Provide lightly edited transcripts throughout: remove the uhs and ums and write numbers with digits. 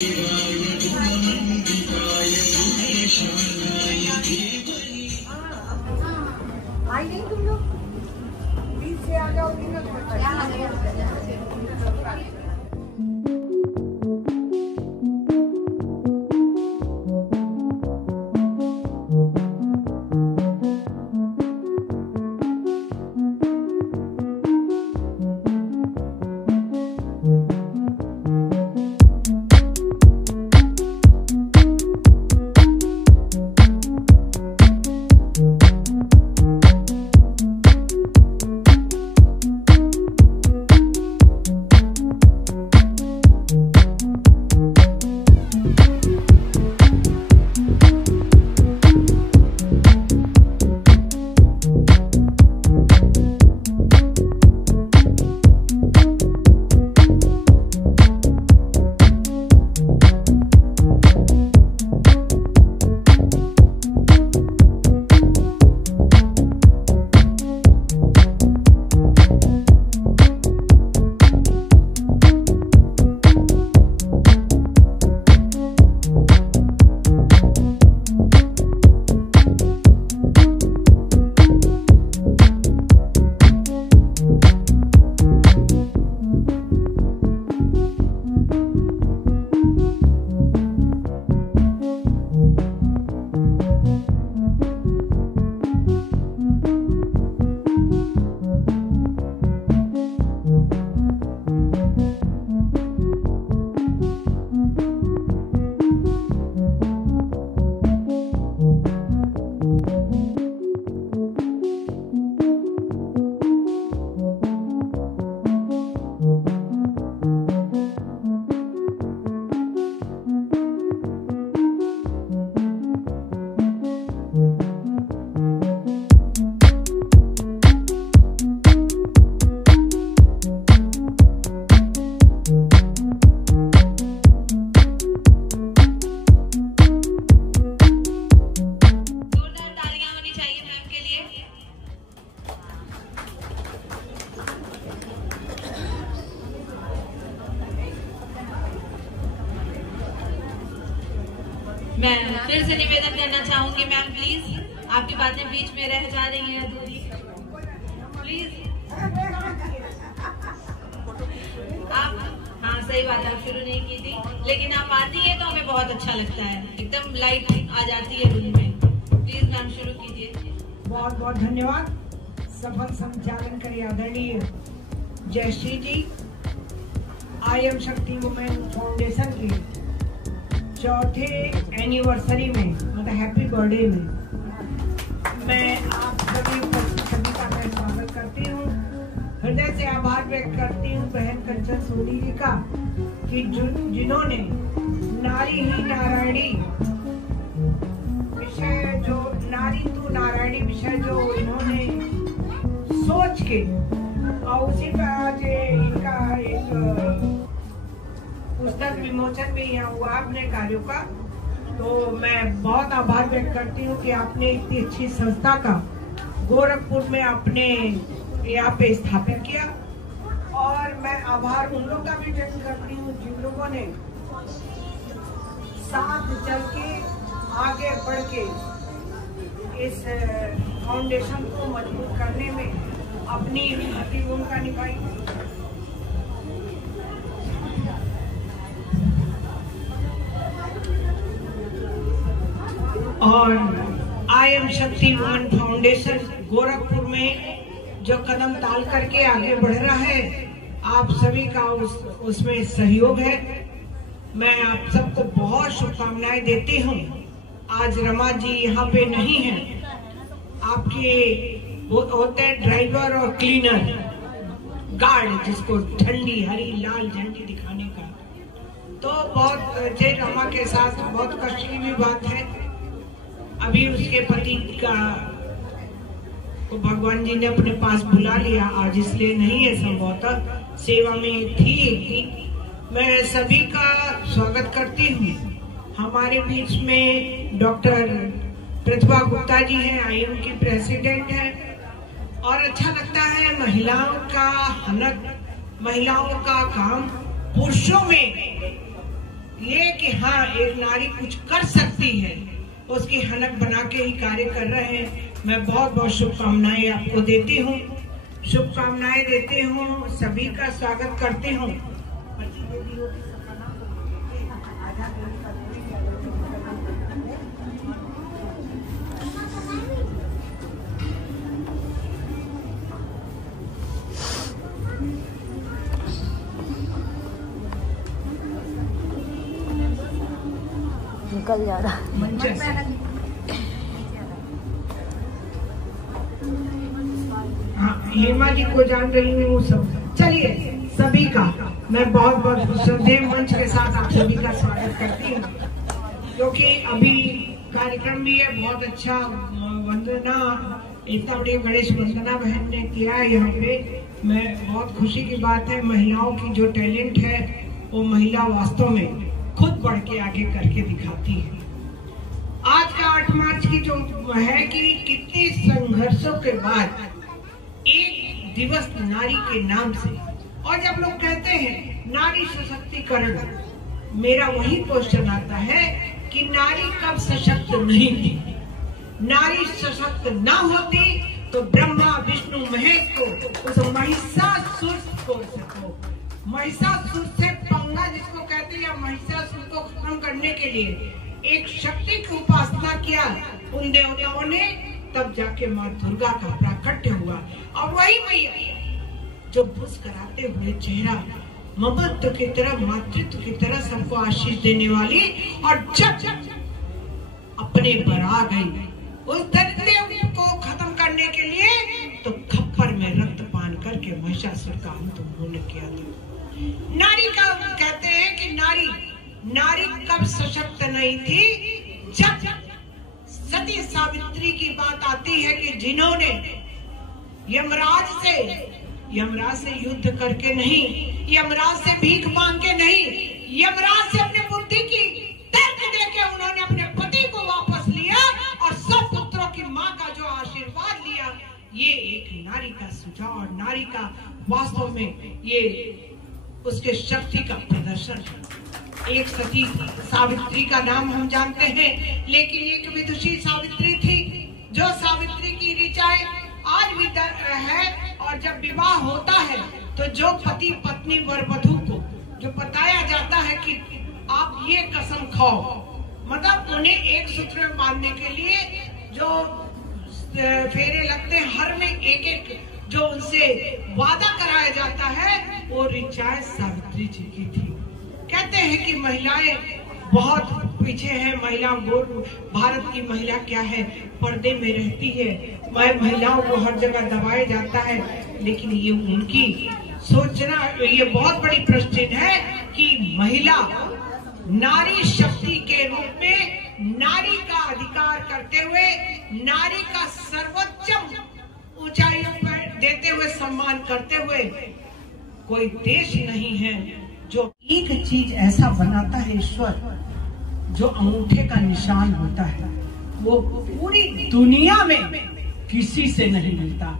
आई नहीं तुम लोग बीच से आ जाओगी ना। मैं फिर से निवेदन करना चाहूंगी मैम, प्लीज आपकी बातें बीच में रह जा रही हैं अधूरी, प्लीज आप, हाँ सही बात है, आप शुरू नहीं की थी लेकिन आप आती है तो हमें बहुत अच्छा लगता है, एकदम लाइट आ जाती है रूम में। प्लीज मैम शुरू कीजिए। बहुत बहुत धन्यवाद। सफल संचालन करिए आदरणीय जयश्री जी। आई एम शक्ति वुमेन फाउंडेशन की चौथे एनिवर्सरी में, मतलब हैप्पी बर्थडे में मैं आप सभी का मैं स्वागत करती हूँ, हृदय से आभार व्यक्त करती हूँ बहन कंचन सोनी जी का कि जिन्होंने नारी ही नारायणी विषय, जो नारी तू नारायणी विषय जो इन्होंने सोच के, और उसी का आज इनका एक पुस्तक विमोचन भी यहाँ हुआ अपने कार्यों का, तो मैं बहुत आभार व्यक्त करती हूँ कि आपने इतनी अच्छी संस्था का गोरखपुर में आपने यहाँ पे स्थापना किया। और मैं आभार उन लोगों का भी व्यक्त करती हूँ जिन लोगों ने साथ चल के आगे बढ़ के इस फाउंडेशन को मजबूत करने में अपनी महती भूमिका निभाई। और आई एम शक्ति वुमेन फाउंडेशन गोरखपुर में जो कदम डाल करके आगे बढ़ रहा है, आप सभी का उसमें सहयोग है। मैं आप सबको बहुत शुभकामनाएं देती हूँ। आज रमा जी यहाँ पे नहीं है, आपके वो होते हैं ड्राइवर और क्लीनर, गार्ड, जिसको ठंडी हरी लाल झंडी दिखाने का, तो बहुत जय रमा के साथ बहुत कष्ट की भी बात है। अभी उसके पति का तो भगवान जी ने अपने पास बुला लिया आज, इसलिए नहीं है, संभवतः सेवा में थी। मैं सभी का स्वागत करती हूँ। हमारे बीच में डॉक्टर प्रतिभा गुप्ता जी हैं, आईएम की प्रेसिडेंट हैं, और अच्छा लगता है महिलाओं का हनक, महिलाओं का काम पुरुषों में ये कि हाँ एक नारी कुछ कर सकती है, उसकी हनक बना के ही कार्य कर रहे हैं। मैं बहुत बहुत शुभकामनाएं आपको देती हूँ, शुभकामनाएं देती हूँ, सभी का स्वागत करती हूँ। निकल जा रहा। हाँ, हेमा जी को जान रही हूँ वो सब। चलिए सभी का मैं बहुत बहुत श्रद्धेय मंच के साथ आप सभी का स्वागत करती हूँ, क्योंकि अभी कार्यक्रम भी है बहुत अच्छा। वंदना, इतना बड़ी गणेश वंदना बहन ने किया है यहाँ पे। मैं बहुत खुशी की बात है, महिलाओं की जो टैलेंट है वो महिला वास्तव में खुद बढ़ के आगे करके दिखाती है। आज का 8 मार्च की जो है कि कितनी संघर्षों के बाद एक दिवस नारी के नाम से, और जब लोग कहते हैं नारी सशक्तिकरण, मेरा वही क्वेश्चन आता है कि नारी कब सशक्त नहीं थी? नारी सशक्त ना होती तो ब्रह्मा विष्णु महेश को, उस महिषासुर से पंगा जिसको कहते हैं, या महिषासुर को खत्म करने के लिए एक शक्ति की उपासना किया उन देवताओं ने, तब जाके माँ दुर्गा का प्राकट्य हुआ। और वही मैया जो मुस्कुराते हुए चेहरा, ममत्व की तरह, मातृत्व की तरह सबको आशीष देने वाली, और जब अपने पर आ गई उस दरिद्र को खत्म करने के लिए, तो खप्पर में रक्तपान करके महिषासुर का अंत उन्होंने किया था। नारी का कहते हैं कि नारी कब सशक्त नहीं थी? जब सती सावित्री की बात आती है कि जिन्होंने यमराज से युद्ध करके नहीं, यमराज से भीख मांग के नहीं, यमराज से अपने बुद्धि की तर्क देके उन्होंने अपने पति को वापस लिया और सब पुत्रों की माँ का जो आशीर्वाद लिया, ये एक नारी का सुझाव और नारी का वास्तव में ये उसके शक्ति का प्रदर्शन है। एक सती सावित्री का नाम हम जानते हैं, लेकिन एक विदुषी सावित्री थी, जो सावित्री की ऋचाएं आज भी है। और जब विवाह होता है तो जो पति पत्नी वर वधू को जो बताया जाता है कि आप ये कसम खाओ, मतलब उन्हें एक सूत्र में बांधने के लिए जो फेरे लगते हैं, हर में एक एक जो उनसे वादा कराया जाता है, वो ऋचाएं सावित्री जी की थी। कहते हैं कि महिलाएं बहुत पीछे है, महिला भारत की महिला क्या है, पर्दे में रहती है, महिलाओं को हर जगह दबाया जाता है। लेकिन ये उनकी सोचना, ये बहुत बड़ी प्रश्न है कि महिला नारी शक्ति के रूप में नारी का अधिकार करते हुए, नारी का सर्वोच्च ऊंचाइयों पर देते हुए, सम्मान करते हुए, कोई देश नहीं है जो एक चीज ऐसा बनाता है ईश्वर जो अंगूठे का निशान होता है, वो पूरी दुनिया में किसी से नहीं मिलता।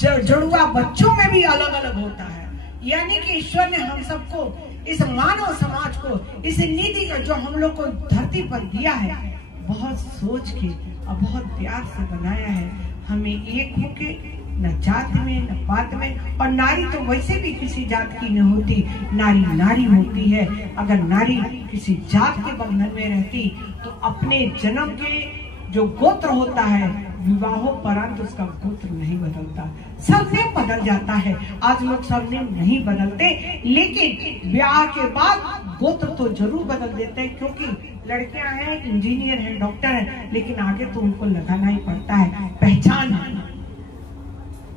जुड़वा बच्चों में भी अलग अलग होता है। यानी कि ईश्वर ने हम सबको, इस मानव समाज को, इस नीति का जो हम लोग को धरती पर दिया है, बहुत सोच के और बहुत प्यार से बनाया है। हमें एक होके, न जात में न पात में, और नारी तो वैसे भी किसी जात की नहीं होती, नारी नारी होती है। अगर नारी किसी जात के बंधन में रहती तो अपने जन्म के जो गोत्र होता है, विवाहोपरांत उसका गोत्र नहीं बदलता, सरनेम बदल जाता है। आज लोग सरनेम नहीं बदलते, लेकिन ब्याह के बाद गोत्र तो जरूर बदल देते हैं, क्योंकि लड़कियां हैं, इंजीनियर हैं, डॉक्टर हैं, लेकिन आगे तो उनको लगाना ही पड़ता है, पहचान है।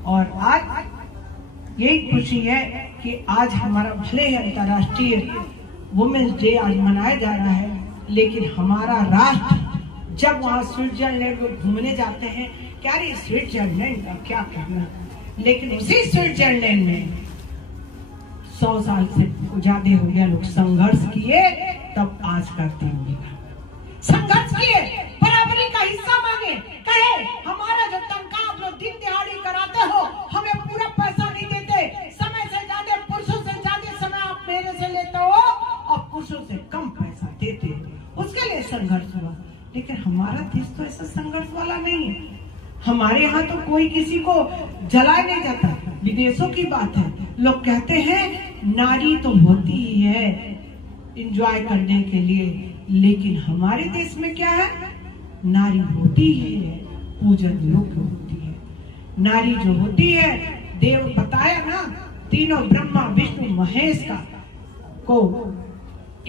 और आज यही खुशी है कि आज हमारा भले ही अंतर्राष्ट्रीय वुमेन्स डे आज मनाया जा रहा है, लेकिन हमारा राष्ट्र जब वहाँ स्विट्जरलैंड में घूमने जाते हैं, क्या रे स्विट्जरलैंड का क्या कहना, लेकिन उसी स्विट्जरलैंड में 100 साल से ज्यादा हो गया लोग संघर्ष किए, तब आज का दिन मिला। संघर्ष किए, बराबरी का हिस्सा मांगे, कहे हमारा जो तनख्वाह आप लोग दिन दिहाड़ी कराते हो, हमें पूरा पैसा नहीं देते, समय से ज्यादा, पुरुषों से ज्यादा समय आप मेरे से लेते हो और पुरुषों से कम पैसा उसके लिए संघर्ष हुआ। लेकिन हमारा देश तो ऐसा संघर्ष वाला नहीं है। हमारे यहाँ तो कोई किसी को जलाया नहीं जाता। विदेशों की बात है, लोग कहते हैं नारी तो होती ही है एंजॉय करने के लिए, लेकिन हमारे देश में क्या है, नारी होती ही है पूजन योग्य होती है। नारी जो होती है, देव बताया ना, तीनों ब्रह्मा विष्णु महेश का को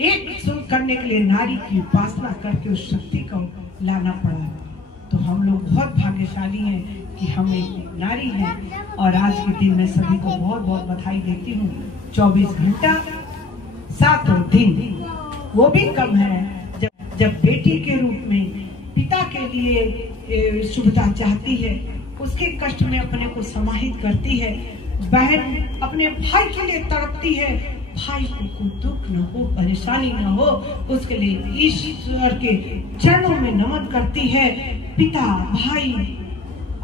एक करने के लिए नारी की उपासना करके उस शक्ति को लाना पड़ा। तो हम लोग बहुत भाग्यशाली हैं कि हम एक नारी हैं। और आज के दिन मैं सभी को बहुत बहुत बधाई देती हूँ। 24 घंटा 7 दिन वो भी कम है जब बेटी के रूप में पिता के लिए शुभता चाहती है, उसके कष्ट में अपने को समाहित करती है। बहन अपने भाई के लिए तड़पती है, भाई को कोई दुख न हो, परेशानी न हो, उसके लिए ईश्वर के चरणों में नमन करती है। पिता भाई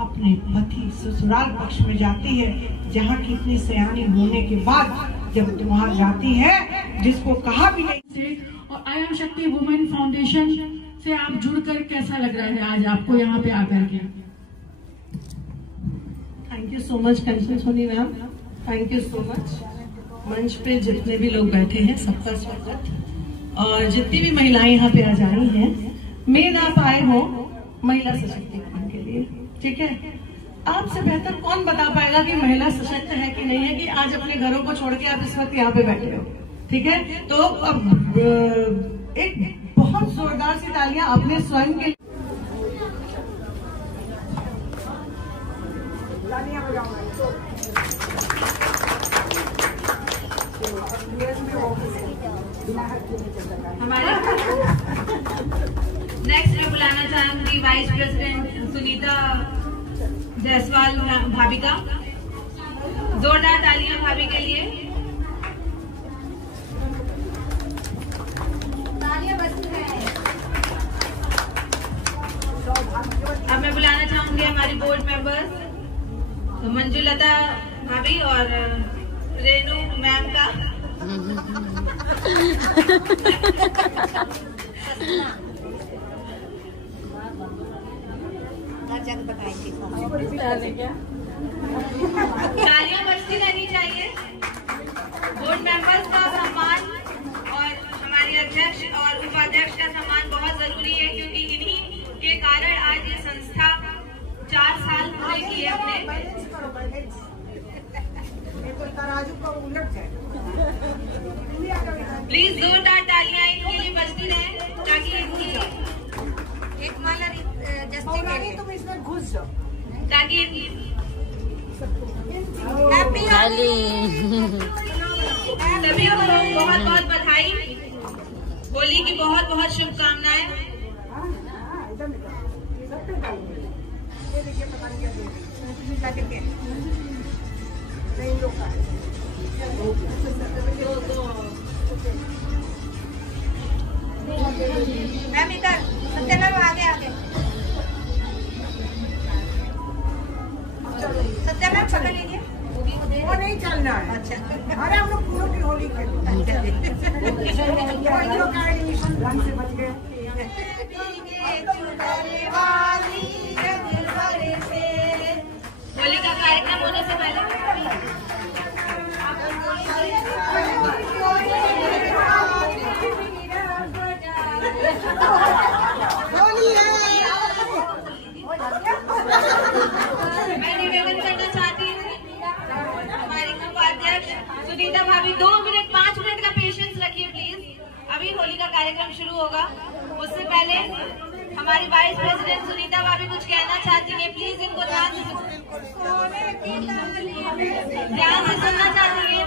अपने पति ससुराल पक्ष में जाती है, जहाँ की इतनी सयानी होने के बाद जब वहाँ जाती है, जिसको कहा भी नहीं से। और आई एम शक्ति वुमेन फाउंडेशन से आप जुड़कर कैसा लग रहा है आज आपको यहाँ पे आकर के? Thank you so much Kanchan Soni ma'am, thank you so much. मंच पे जितने भी लोग बैठे हैं सबका स्वागत। और जितनी भी महिलाएं यहाँ पे आ जा रही हैं, मेन आप आए हो महिला सशक्तिकरण के लिए, ठीक है। आपसे बेहतर कौन बता पाएगा कि महिला सशक्त है कि नहीं है, कि आज अपने घरों को छोड़ के आप इस वक्त यहाँ पे बैठे हो, ठीक है। तो अब एक बहुत जोरदार सी तालियां अपने स्वयं के हमारे नेक्स्ट में बुलाना चाहूंगी वाइस प्रेसिडेंट सुनीता जायसवाल भाभी का। जोरदार तालियां भाभी के लिए। अब मैं बुलाना चाहूंगी हमारी बोर्ड मेंबर्स मंजुलता भाभी और रेनू मैम का। तालियां बजती रहनी चाहिए। बोर्ड मेंबर्स का सम्मान और हमारे अध्यक्ष और उपाध्यक्ष का सम्मान बहुत जरूरी है, क्योंकि इन्हीं के कारण आज ये संस्था 4 साल पूरे किए अपने। प्लीज जोरदार तालियां इनके लिए बजती रहे, ताकि इनकी एक माला तुम इसमें घुस जाओ, ताकि सभी को बहुत बहुत बधाई, होली की बहुत बहुत शुभकामनाएं। मैम इधर सत्यनारायण आगे आगे, सत्यनारायण पकड़ लीजिए। वो नहीं चलना है। अच्छा, अरे हम लोग पूरों की होली के रंग से बच गए। होली का कार्यक्रम होने से पहले मैं निवेदन करना चाहती हूँ हमारी उपाध्यक्ष सुनीता भाभी 2 मिनट 5 मिनट का पेशेंस रखिए प्लीज। अभी होली का कार्यक्रम शुरू होगा, उससे पहले हमारी वाइस प्रेसिडेंट सुनीता भाभी कुछ कहना चाहती हैं। प्लीज इनको ध्यान से सुनना चाहती है।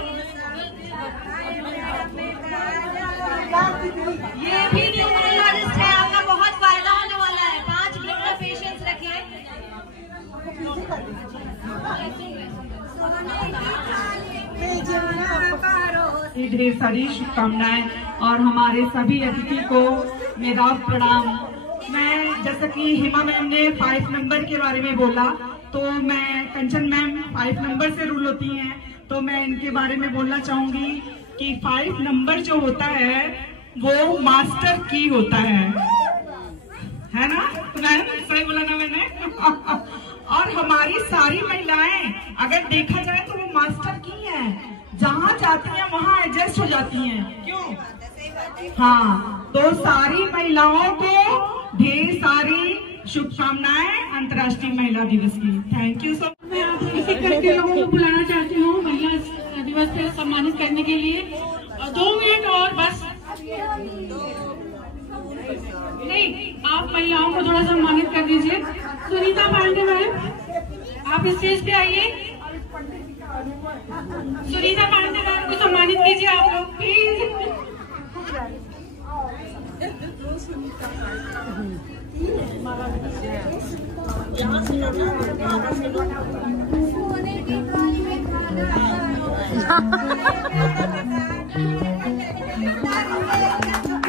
ये भी न्यूमरोलॉजिस्ट है, आपका बहुत फायदा होने वाला है। 5 मिनट का पेशेंस रखिए। ढेर सारी शुभकामनाएं और हमारे सभी अतिथि को मेरा प्रणाम। मैं जैसा कि हिमा मैम ने 5 नंबर के बारे में बोला, तो मैं कंचन मैम 5 नंबर से रूल होती हैं, तो मैं इनके बारे में बोलना चाहूंगी कि 5 नंबर जो होता है वो मास्टर की होता है ना? तो मैम सही बोला ना मैंने? और हमारी सारी महिलाएं अगर देखा जाए तो वो मास्टर की हैं, जहाँ जाती हैं वहाँ एडजस्ट हो जाती हैं। क्यों? हाँ, तो सारी महिलाओं को ढेर सारी शुभकामनाएं अंतर्राष्ट्रीय महिला दिवस की। Thank you so much. मैं आप इसी करके लोगों को बुलाना चाहती हूँ महिला दिवस पे सम्मानित करने के लिए। 2 मिनट और बस। नहीं, आप महिलाओं को थोड़ा सम्मानित कर दीजिए। सुनीता पांडे मैम, आप स्टेज पे आइए। सुनीता पांडे मैम को सम्मानित कीजिए आप लोग प्लीज।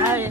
अरे